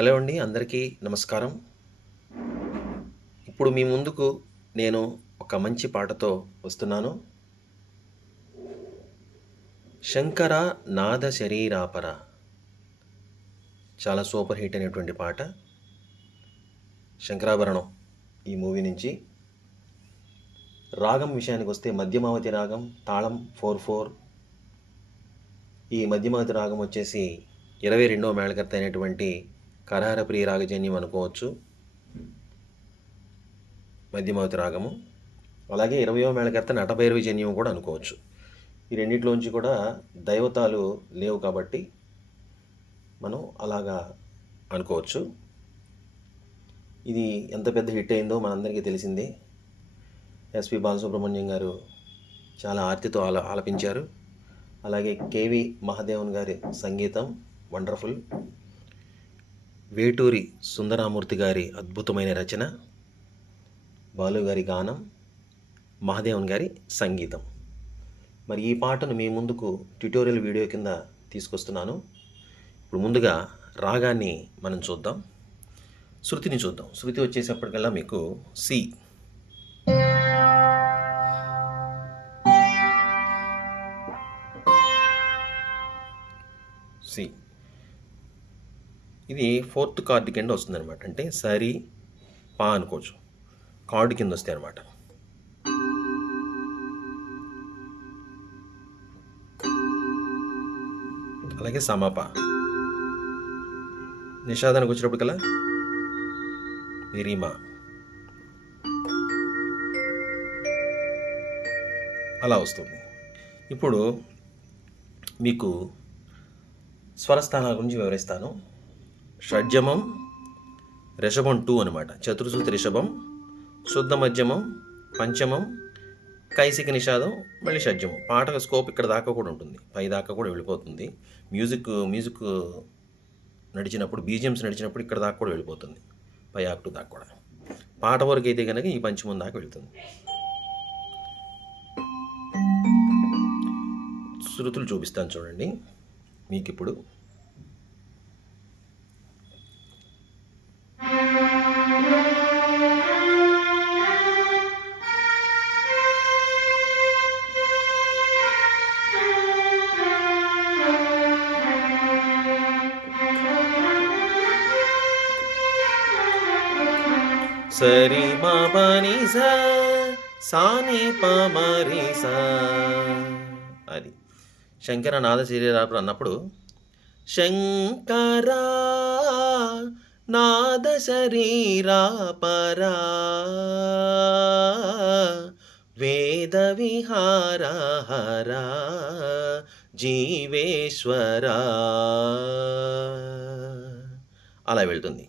Hello అండి, అందరికీ నమస్కారం. ఇప్పుడు మీ ముందుకు నేను ఒక మంచి పాటతో వస్తున్నాను. శంకర నాద శరీరాపర, చాలా సూపర్ హిట్ అయినటువంటి పాట. శంకరాభరణం ఈ మూవీ నుంచి. రాగం విషయానికి వస్తే మధ్యమావతి రాగం, తాళం 4/4. ఈ మధ్యమావతి రాగం వచ్చేసి 22వ మేళకర్త అయినటువంటి కరహర ప్రియ రాగజన్యం అనుకోవచ్చు మధ్యమావతి రాగము. అలాగే 20వ మేళకర్త నటభైరవి జన్యం కూడా అనుకోవచ్చు. ఈ రెండిట్లోంచి కూడా దైవతాలు లేవు కాబట్టి మనం అలాగా అనుకోవచ్చు. ఇది ఎంత పెద్ద హిట్ అయిందో మనందరికీ తెలిసిందే. ఎస్పి బాలసుబ్రహ్మణ్యం గారు చాలా ఆర్తితో ఆలపించారు. అలాగే కేవి మహాదేవన్ గారి సంగీతం వండర్ఫుల్. వేటూరి సుందరామూర్తి గారి అద్భుతమైన రచన, బాలు గారి గానం, మహాదేవన్ గారి సంగీతం. మరి ఈ పాటను మీ ముందుకు ట్యుటోరియల్ వీడియో కింద తీసుకొస్తున్నాను. ఇప్పుడు ముందుగా రాగాన్ని మనం చూద్దాం, శృతిని చూద్దాం. శృతి వచ్చేసప్పటికల్లా మీకు సి. సి ఇది 4th కార్డు కింద వస్తుంది అనమాట. అంటే సరి పా అనుకోవచ్చు, కార్డు కింద వస్తాయి అనమాట. అలాగే సమప. నిషాదానికి వచ్చినప్పటికల్లా నిరీమా, అలా వస్తుంది. ఇప్పుడు మీకు స్వరస్థానాల గురించి వివరిస్తాను. షడ్జమం, రిషభం 2 అనమాట. చతుర్శ్రుతి రిషభం, శుద్ధ మధ్యమం, పంచమం, కైసిక నిషాదం, మళ్ళీ షడ్జమం. పాట స్కోప్ ఇక్కడ దాకా కూడా ఉంటుంది, పై దాకా కూడా వెళ్ళిపోతుంది. మ్యూజిక్ నడిచినప్పుడు, బీజిఎమ్స్ నడిచినప్పుడు ఇక్కడ దాకా కూడా వెళ్ళిపోతుంది, పై ఆక్టు దాకా కూడా. పాట వరకు అయితే కనుక ఈ పంచమం దాకా వెళుతుంది. శృతులు చూపిస్తాను చూడండి మీకు ఇప్పుడు. సరి మా పని సాని పమరి సా. అది శంకర నాద శరీరాపర అన్నప్పుడు శంకరా నాద శరీరాపరా వేద విహార హరా జీవేశ్వరా అలా వెళ్తుంది.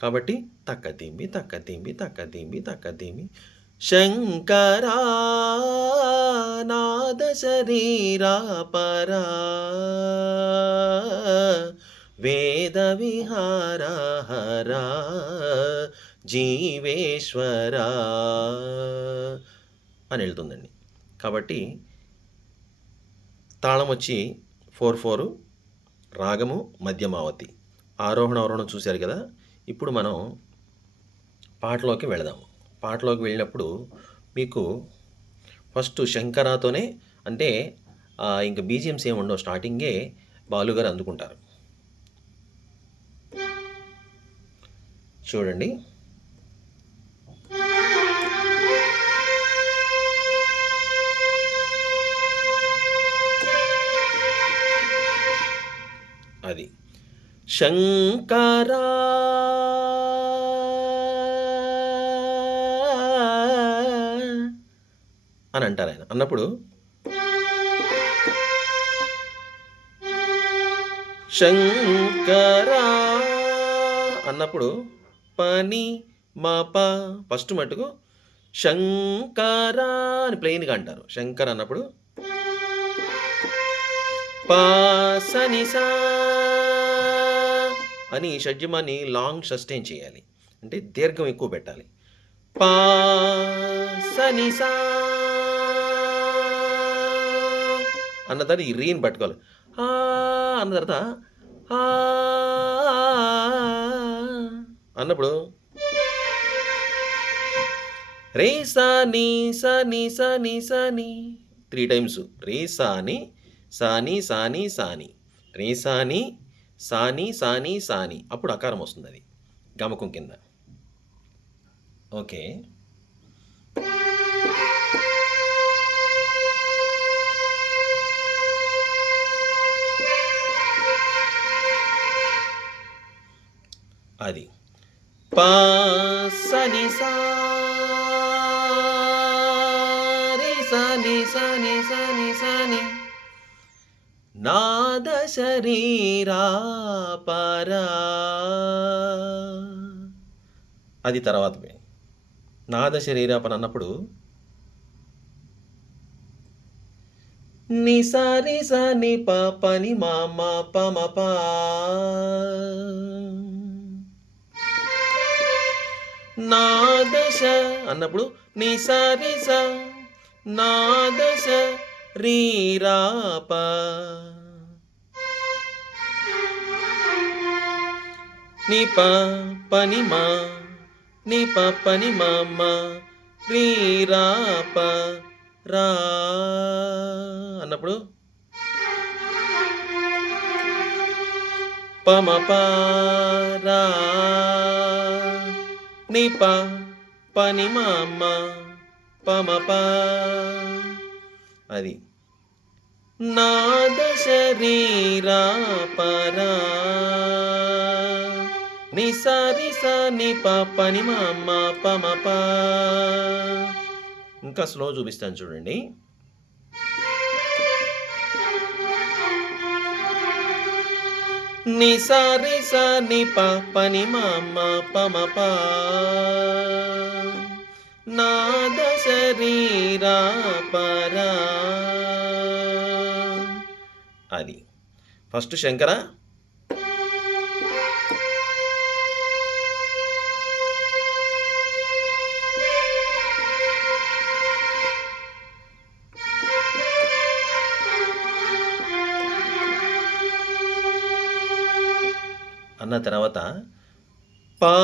కాబట్టి తక్కదింబి తక్కదింబి తక్కదింబి తక్కదింబి శంకరా నాద శరీరాపరా వేద విహార హరా జీవేశ్వరా అని వెళ్తుందండి. కాబట్టి తాళం వచ్చి 4/4, రాగము మధ్యమావతి, ఆరోహణ అవరోహణం చూశారు కదా. ఇప్పుడు మనం పాటలోకి వెళదాము. పాటలోకి వెళ్ళినప్పుడు మీకు ఫస్ట్ శంకరాతోనే, అంటే ఇంకా బీజిఎమ్స్ ఏమి ఉండవు, స్టార్టింగే బాలుగారు అందుకుంటారు. చూడండి. అది శంకరా అని అంటారు ఆయన. అన్నప్పుడు శంకరా అన్నప్పుడు పని మా ప ఫస్ట్ మటుకు శంకరా అని ప్లెయిన్గా అంటారు. శంకర్ అన్నప్పుడు పాసనిసా అని షడ్జమాన్ని లాంగ్ సస్టైన్ చేయాలి, అంటే దీర్ఘం ఎక్కువ పెట్టాలి. పాసనిసా అన్న తర్వాత ఈ రీని పట్టుకోవాలి. అన్న తర్వాత అన్నప్పుడు రే సా నీ సా నీ సా నీ సా నీ 3 టైమ్స్. రే సాని సాని సాని సాని రే సాని సాని సాని సాని అప్పుడు అకారం వస్తుంది, అది గమకం కింద. ఓకే. అది పా సని సా రే సాని సాని సాని సాని నాద శరీరా పరా, అది తర్వాత నాద శరీరాపన అన్నప్పుడు ని సా రి సా ని ప ప ని మా మా ప మ ప, నాదశ అన్నప్పుడు ని సా రి సా నాదశ రీ రా ప, ని ప ప ని మా ని ప ప ని మా మా రీ రా ప రా అన్నప్పుడు ప మ ప రా ని ప ప ని మా మా ప మ ప, అది నాద శరీరా పరా ని సా రి సా ని ప ప ని మా మా ప మ ప. ఇంకా స్లో చూపిస్తాను చూడండి. ని సా రి సా ని ప ప ని మా మా ప మ ప, నాద శరీరా పరా, అది ఫస్ట్ శంకర. అన్న తర్వాత పా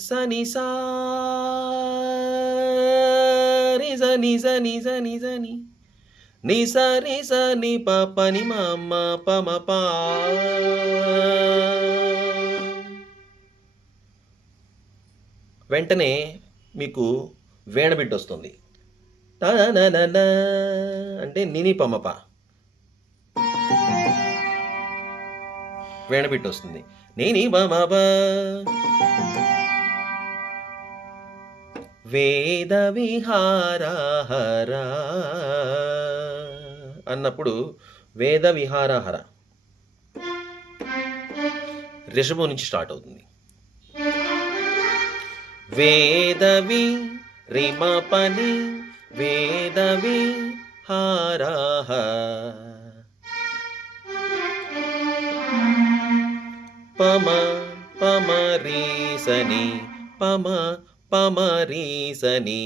సని సా రి స ని స ని స ని స ని ని స రి స ని ప ప ని మా మా ప మ ప, వెంటనే మీకు వేణబిడ్డ వస్తుంది. అంటే నిని పమప వేణబిడ్డ వస్తుంది. నిని పమప వేద విహారహర అన్నప్పుడు వేద విహారహర రిషభం నుంచి స్టార్ట్ అవుతుంది. వేదవి రిమ పని వేదవి హారహ పమ పమరీసని పమ పమరీసని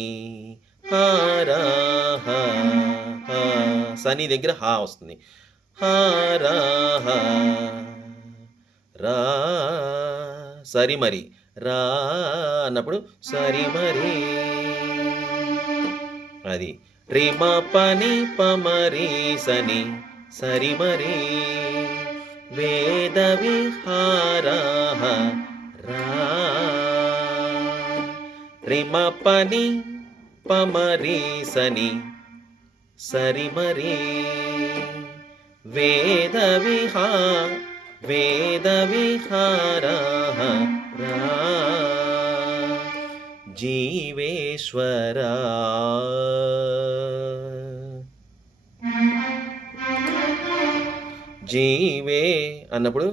హారహ సని దగ్గర హా వస్తుంది. హారహ రా సరి మరి రా అన్నప్పుడు సరి మరి, అది రిమ పని పమరి సని సరి మరి వేద విహారహ రా రిమ పని పమరి సని సరి మరి వేద విహారహ రా జీవేశ్వరా జీవే అన్నప్పుడు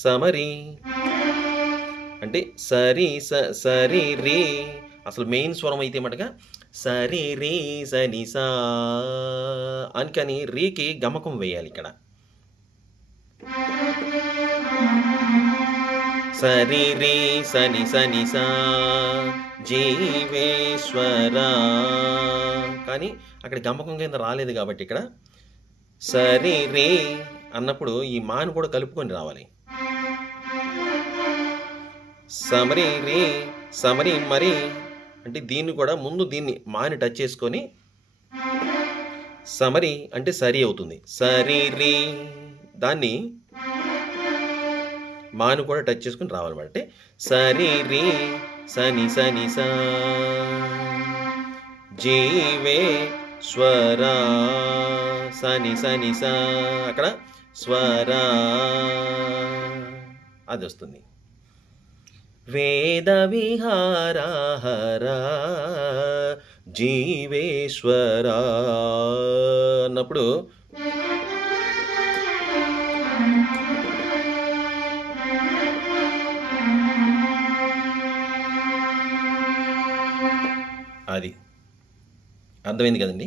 సమరి అంటే సరి సరి రీ, అసలు మెయిన్ స్వరం అయితే మటుగా సరి రీ సని సా అని రీకి గమకం వేయాలి ఇక్కడ. సరి రీ సని సని సా జీవేశ్వరా, కానీ అక్కడ గమకం కింద రాలేదు కాబట్టి ఇక్కడ సరి రీ అన్నప్పుడు ఈ మాను కూడా కలుపుకొని రావాలి. సమరి రీ సమరి మరి అంటే దీన్ని కూడా ముందు దీన్ని మాని టచ్ చేసుకొని సమరి అంటే సరి అవుతుంది. సరి రీ దాన్ని మాను కూడా టచ్ చేసుకుని రావాలన్నమాట. అంటే సరి రీ సని సని సా జీవే స్వరా సని సని సా అక్కడ స్వరా అది వస్తుంది. వేద విహారహరా జీవేశ్వరా అన్నప్పుడు అది అర్థమైంది కదండి.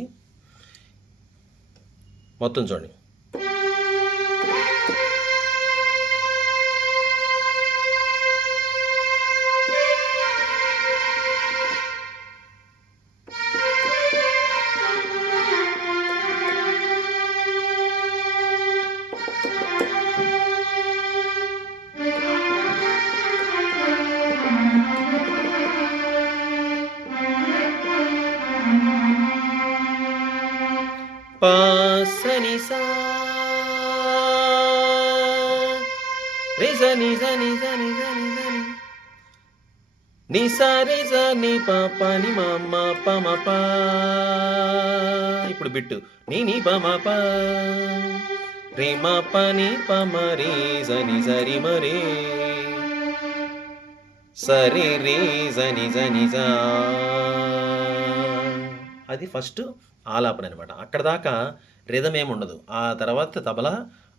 మొత్తం చూడండి. పా సని సా రే సని సని సని సని సని ని సా రే సా ని ప ప ని మ మ ప మ ప. ఇప్పుడు బిట్టు ని ని ప మ ప రే మ ప ని ప మ రే సని సరి మ రే సరి రే సని సని సా. అది ఫస్ట్ ఆలాపన అనమాట. అక్కడ దాకా రిథమ్ ఏమి ఉండదు. ఆ తర్వాత తబలా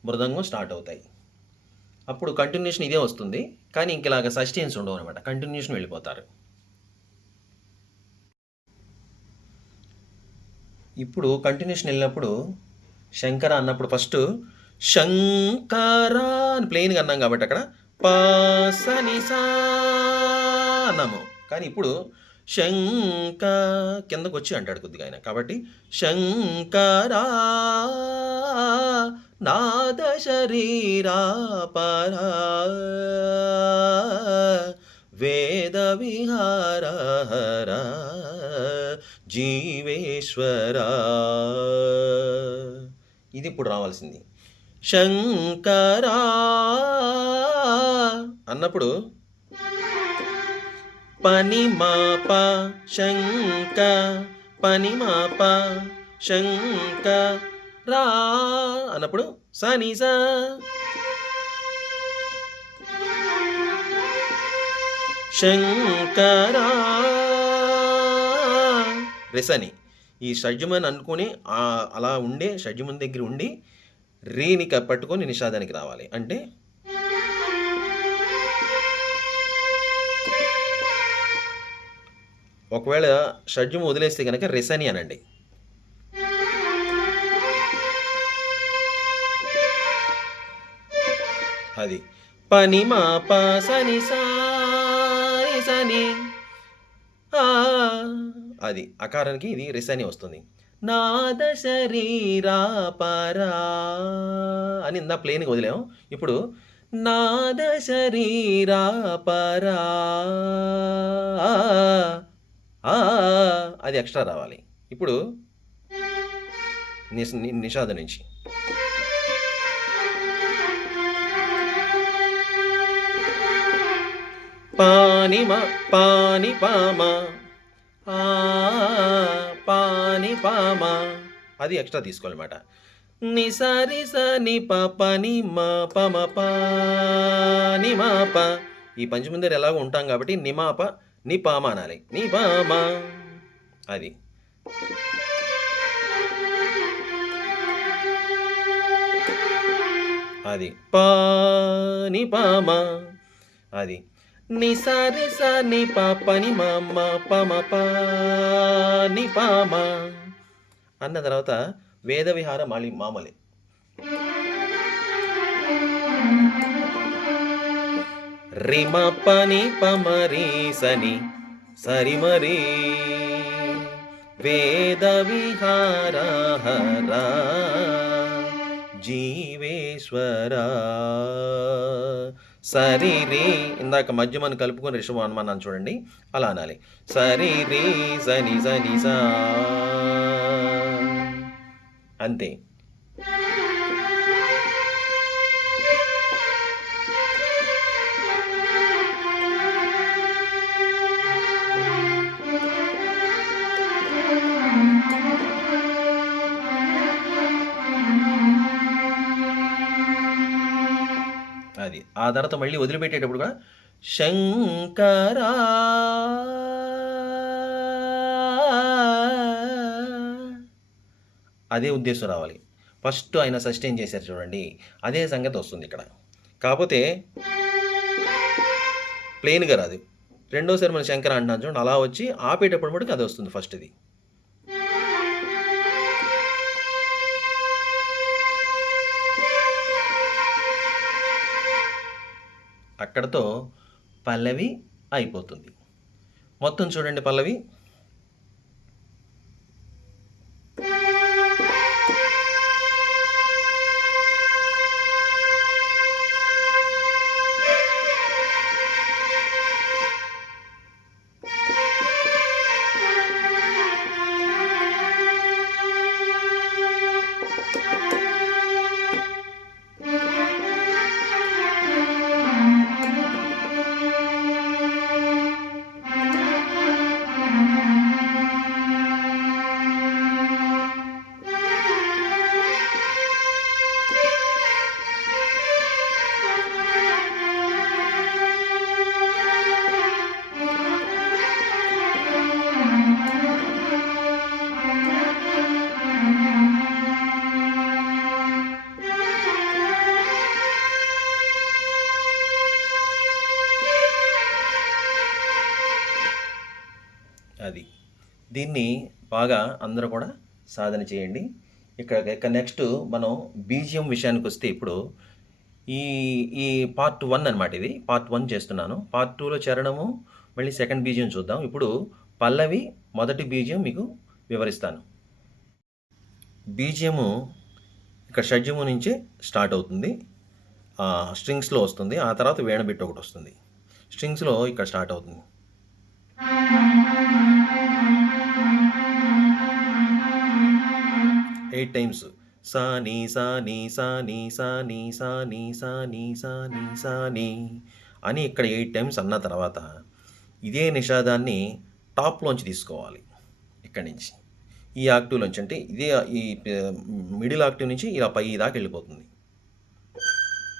మృదంగం స్టార్ట్ అవుతాయి. అప్పుడు కంటిన్యూషన్ ఇదే వస్తుంది, కానీ ఇంకలాగా సస్టైన్స్ ఉండవు అనమాట. కంటిన్యూషన్ వెళ్ళిపోతారు. ఇప్పుడు కంటిన్యూషన్ వెళ్ళినప్పుడు శంకర అన్నప్పుడు ఫస్ట్ శంకర అని ప్లెయిన్గా అన్నాం కాబట్టి అక్కడ పాసని సా అన్నాము. కానీ ఇప్పుడు శంక కిందకు వచ్చి అంటాడు కొద్దిగా ఆయన. కాబట్టి శంకరా నాద శరీరా పరా వేద విహారహరా జీవేశ్వరా. ఇది ఇప్పుడు రావాల్సింది. శంకరా అన్నప్పుడు పని మాప శంక పని మాప శంక రా అన్నప్పుడు సని సా శంకరా రెసని. ఈ షడ్జమని అనుకుని అలా ఉండే షడ్జమన్ దగ్గర ఉండి రీని పట్టుకొని నిషాదానికి రావాలి. అంటే ఒకవేళ షడ్జము వదిలేస్తే కనుక రెసని అనండి. అది పని మా ప సని సని అది అకారానికి ఇది రెసని వస్తుంది. నాద శరీరా పరా అని ఇందా ప్లేన్గా వదిలేము. ఇప్పుడు నాద శరీరా పరా అది ఎక్స్ట్రా రావాలి. ఇప్పుడు నిషాద నుంచి పాని మా పాని పామా పాని పామా అది ఎక్స్ట్రా తీసుకోవాలన్నమాట. ని సరి స ని ప ప ని మా ప మ ప ని మా ప. ఈ పంచముందర ఎలాగో ఉంటాం కాబట్టి నిమాప ని పామ అనాలి. ని పామ అది. అది పా ని పామ అది. ని సరి స ని ప ప ని మా మ ప మ ప ని పామ అన్న తర్వాత వేద విహార మళ్ళీ మామూలే. రిమ పని పమరి సని సరి మరి వేద విహార హరా జీవేశ్వర. సరి రే, ఇందాక మధ్యమని కలుపుకొని రిషభం అనమన్నాను చూడండి, అలా అనాలి. సరి రే సని సని సా, అంతే. అది ఆ తర్వాత మళ్ళీ వదిలిపెట్టేటప్పుడు కూడా శంకరా, అదే ఉద్దేశం రావాలి. ఫస్ట్ ఆయన సస్టైన్ చేశారు చూడండి, అదే సంగతి వస్తుంది ఇక్కడ. కాకపోతే ప్లెయిన్గా రాదు. రెండోసారి మనం శంకర అంటున్నాం చూడండి, అలా వచ్చి ఆపేటప్పుడు మటుకు అది వస్తుంది ఫస్ట్ది. అక్కడతో పల్లవి అయిపోతుంది. మొత్తం చూడండి పల్లవి. అది దీన్ని బాగా అందరూ కూడా సాధన చేయండి. ఇక నెక్స్ట్ మనం బీజియం విషయానికి వస్తే ఇప్పుడు ఈ ఈ పార్ట్ 1 అనమాట. ఇది పార్ట్ 1 చేస్తున్నాను. పార్ట్ 2లో చరణము, మళ్ళీ సెకండ్ బీజియం చూద్దాం. ఇప్పుడు పల్లవి మొదటి బీజియం మీకు వివరిస్తాను. బీజియము ఇక్కడ షడ్జము నుంచి స్టార్ట్ అవుతుంది, స్ట్రింగ్స్లో వస్తుంది. ఆ తర్వాత వీణబిట్టు ఒకటి వస్తుంది. స్ట్రింగ్స్లో ఇక్కడ స్టార్ట్ అవుతుంది. 8 టైమ్స్. సా నీ సా నీ సా నీ సా నీ సా నీ సా నీ సా నీ సా నీ అని ఇక్కడ 8 టైమ్స్ అన్న తర్వాత ఇదే నిషాదాన్ని టాప్లోంచి తీసుకోవాలి. ఇక్కడి నుంచి ఈ ఆక్టివ్లోంచి, అంటే ఇదే ఈ మిడిల్ ఆక్టివ్ నుంచి ఇలా పై దాకా వెళ్ళిపోతుంది.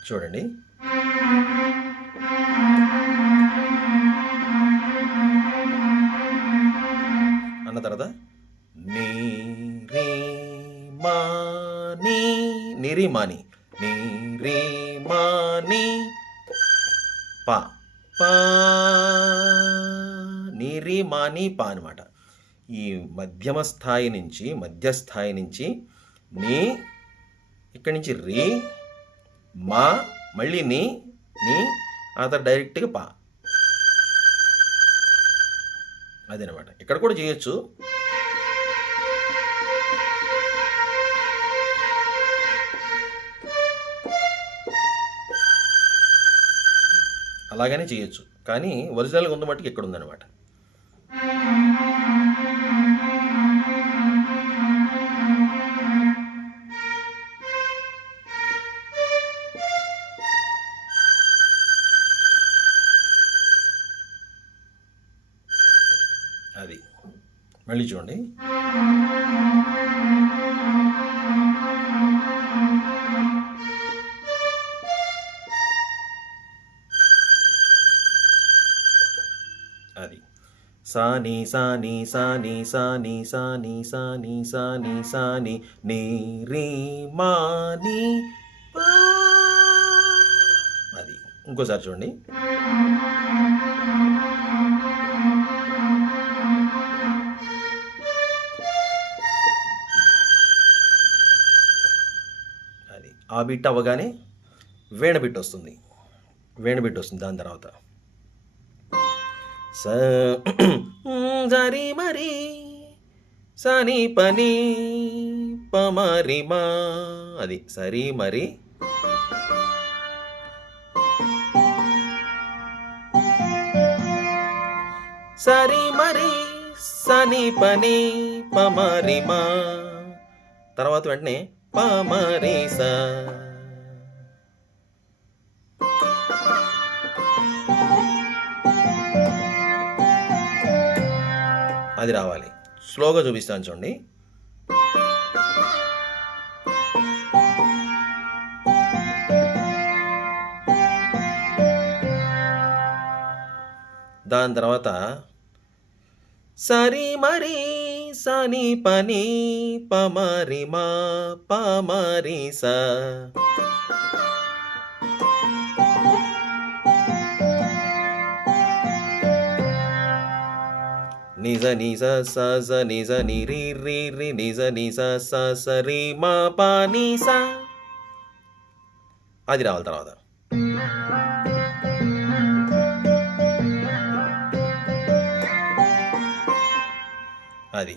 చూడండి. అన్న తర్వాత నీ రే మా నీ, నిరి మాని, నీ రే మాని పా, పా నిరి మాని పా అనమాట. ఈ మధ్యస్థాయి నుంచి నీ, ఇక్కడి నుంచి రే మా, మళ్ళీ నీ ఆ తర్వాత డైరెక్ట్గా పా. అదనమాట. ఇక్కడ కూడా చేయొచ్చు. అలాగనే చేయొచ్చు, కానీ ఒరిజినల్గా ఉన్న మట్టుకు ఇక్కడ ఉందన్నమాట. అది మళ్ళీ చూడండి. అది సా నీ సా నీ సా నీ సా నీ సా నీ సా నీ సా నీ సా నీ నీ రీ మా నీ పా. అది ఇంకోసారి చూడండి. అది ఆ బిట్ అవ్వగానే వీణబిట్ వస్తుంది. దాని తర్వాత సరి మరి సని పని పమరి మా, అది సరి మరి సరి మరి సని పని పమరి మా, తర్వాత వెంటనే పమరి సా. అది రావాలి. స్లోగా చూపిస్తాను చూడండి. దాని తర్వాత సరి మరి సని పని పమరి మా పమరి సా. నిజ నిజ స స నిజ ని రి రి రి నిజ నిజ స స రి మా ప ని స. అది రావాలి తర్వాత. అది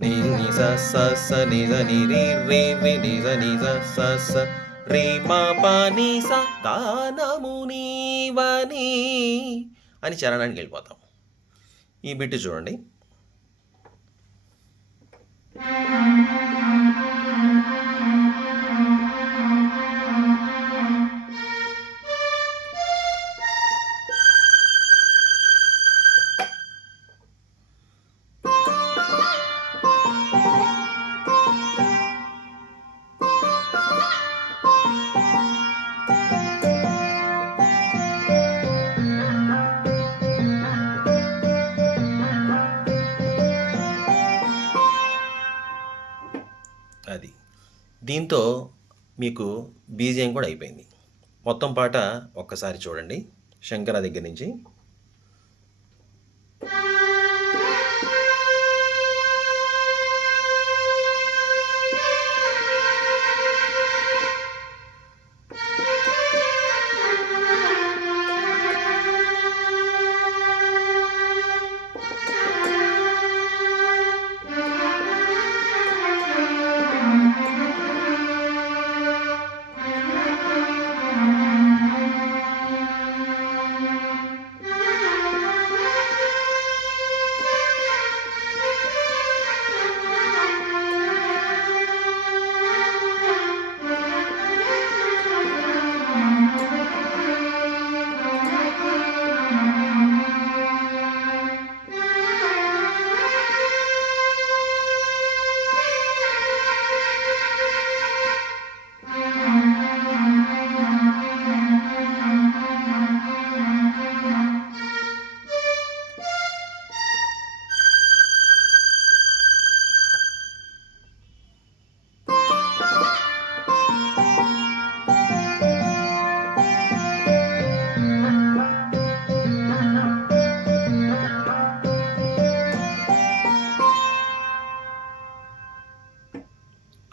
నిజ స స నిజ ని రి రి రి నిజ నిజ స స రి మా ప ని స. గానము నీవని అని చరణానికి వెళ్ళిపోతాం. ఈ బిట్ చూడండి. అది దీంతో మీకు బీజిఎం కూడా అయిపోయింది. మొత్తం పాట ఒక్కసారి చూడండి శంకర దగ్గర నుంచి.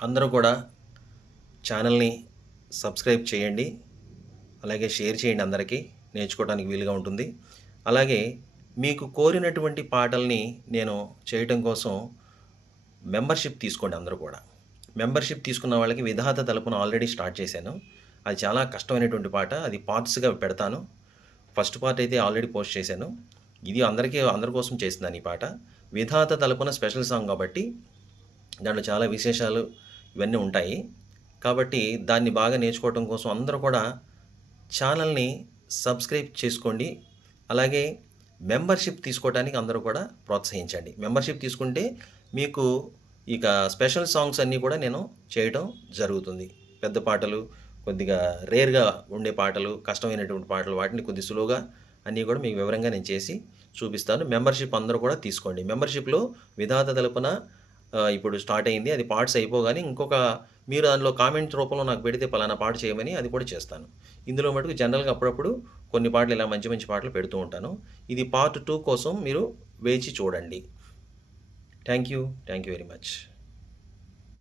అందరూ కూడా ఛానల్ని సబ్స్క్రైబ్ చేయండి, అలాగే షేర్ చేయండి, అందరికీ నేర్చుకోవడానికి వీలుగా ఉంటుంది. అలాగే మీకు కోరినటువంటి పాటల్ని నేను చేయటం కోసం మెంబర్షిప్ తీసుకోండి అందరూ కూడా. మెంబర్షిప్ తీసుకున్న వాళ్ళకి విధాత తలుపున ఆల్రెడీ స్టార్ట్ చేశాను. అది చాలా కష్టమైనటువంటి పాట, అది పార్ట్స్గా పెడతాను. ఫస్ట్ పార్ట్ అయితే ఆల్రెడీ పోస్ట్ చేశాను. ఇది అందరి కోసం చేస్తున్నాను ఈ పాట. విధాత తలుపున స్పెషల్ సాంగ్ కాబట్టి దాంట్లో చాలా విశేషాలు ఇవన్నీ ఉంటాయి. కాబట్టి దాన్ని బాగా నేర్చుకోవటం కోసం అందరూ కూడా ఛానల్ని సబ్స్క్రైబ్ చేసుకోండి. అలాగే మెంబర్షిప్ తీసుకోవడానికి అందరూ కూడా ప్రోత్సహించండి. మెంబర్షిప్ తీసుకుంటే మీకు ఇక స్పెషల్ సాంగ్స్ అన్నీ కూడా నేను చేయటం జరుగుతుంది. పెద్ద పాటలు, కొద్దిగా రేర్గా ఉండే పాటలు, కష్టమైనటువంటి పాటలు, వాటిని కొద్ది సులువుగా అన్నీ కూడా మీకు వివరంగా నేను చేసి చూపిస్తాను. మెంబర్షిప్ అందరూ కూడా తీసుకోండి. మెంబర్షిప్లో విధాత తలుపున ఇప్పుడు స్టార్ట్ అయింది. అది పార్ట్స్ అయిపోగానే ఇంకొక మీరు దానిలో కామెంట్ రూపంలో నాకు పెడితే పలానా పాట చేయమని అది కూడా చేస్తాను. ఇందులో మటుకు జనరల్గా అప్పుడప్పుడు కొన్ని పాటలు ఇలా మంచి మంచి పాటలు పెడుతూ ఉంటాను. ఇది పార్ట్ 2 కోసం మీరు వేచి చూడండి. Thank you very much.